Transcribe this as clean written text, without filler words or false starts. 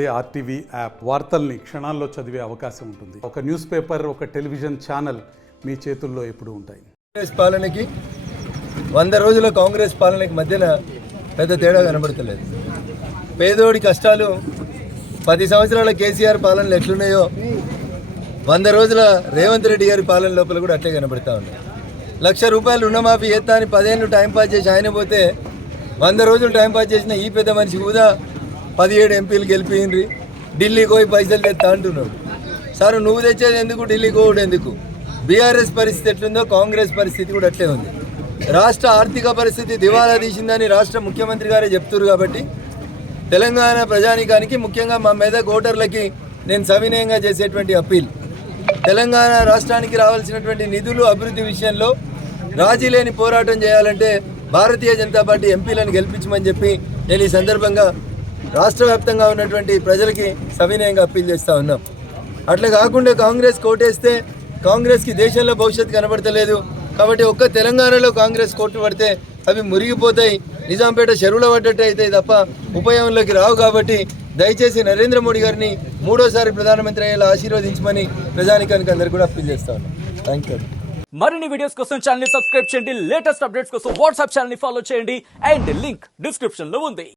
అదే RTV app. వార్తల్ని క్షణాల్లో చదివే అవకాశం ఉంటుంది. ఒక న్యూస్ పేపర్, ఒక టెలివిజన్ ఛానల్ మీ చేతుల్లో ఎప్పుడూ ఉంటాయి. కాంగ్రెస్ పాలనకి 100 రోజుల కాంగ్రెస్ పాలనకి మధ్యన పెద్ద తేడా కనబడతలేదు. పేదోడి కష్టాలు 10 సంవత్సరాల కేసీఆర్ పాలనలు ఎట్లున్నాయో 100 రోజుల రేవంత్ రెడ్డి గారి పాలన లోపల కూడా అట్లే కనబడతా ఉన్నాయి. ₹1,00,000 రుణమాఫీ చేస్తా అని 10 ఏళ్ళు టైంపాస్ చేసి ఆయన పోతే 100 రోజులు టైంపాస్ చేసిన ఈ పెద్ద మనిషి కూడా 17 ఎంపీలు గెలిపిండ్రి, ఢిల్లీకి పోయి పైసలు తెస్తా అంటున్నాడు. సార్ నువ్వు తెచ్చేది ఎందుకు, ఢిల్లీకి పోవడం ఎందుకు? బీఆర్ఎస్ పరిస్థితి ఎట్లుందో కాంగ్రెస్ పరిస్థితి కూడా అట్లే ఉంది. రాష్ట్ర ఆర్థిక పరిస్థితి దివాలా తీసిందని రాష్ట్ర ముఖ్యమంత్రి గారే చెప్తున్నారు. కాబట్టి తెలంగాణ ప్రజానీకానికి, ముఖ్యంగా మా మెదక్ ఓటర్లకి నేను సవినయంగా చేసేటువంటి అప్పీల్, తెలంగాణ రాష్ట్రానికి రావాల్సినటువంటి నిధులు అభివృద్ధి విషయంలో రాజీ లేని పోరాటం చేయాలంటే భారతీయ జనతా పార్టీ ఎంపీలను గెలిపించమని చెప్పి నేను ఈ సందర్భంగా రాష్ట్ర వ్యాప్తంగా ఉన్నటువంటి ప్రజలకి సవినయంగా అప్పీల్ చేస్తూ ఉన్నాం. అట్లా కాకుండా కాంగ్రెస్ కోటేస్తే కాంగ్రెస్కి దేశంలో భవిష్యత్తు కనబడతలేదు. కాబట్టి ఒక్క తెలంగాణలో కాంగ్రెస్ కోట్లు పడితే అవి మురిగిపోతాయి, నిజాంపేట చెరువులో పడ్డట్టు అవుతాయి తప్ప ఉపయోగంలోకి రావు. కాబట్టి దయచేసి నరేంద్ర మోడీ గారిని 3వ ప్రధానమంత్రి అయ్యేలా ఆశీర్వదించమని ప్రజానికానికి అందరికీ కూడా అప్పీల్ చేస్తా ఉన్నాం. Thank you. మరిన్ని వీడియోస్ కోసం ఛానల్ ని సబ్స్క్రైబ్ చేయండి. లేటెస్ట్ అప్డేట్స్ కోసం వాట్సాప్ ఛానల్ ని ఫాలో చేయండి. అండ్ లింక్ డిస్క్రిప్షన్ లో ఉంది.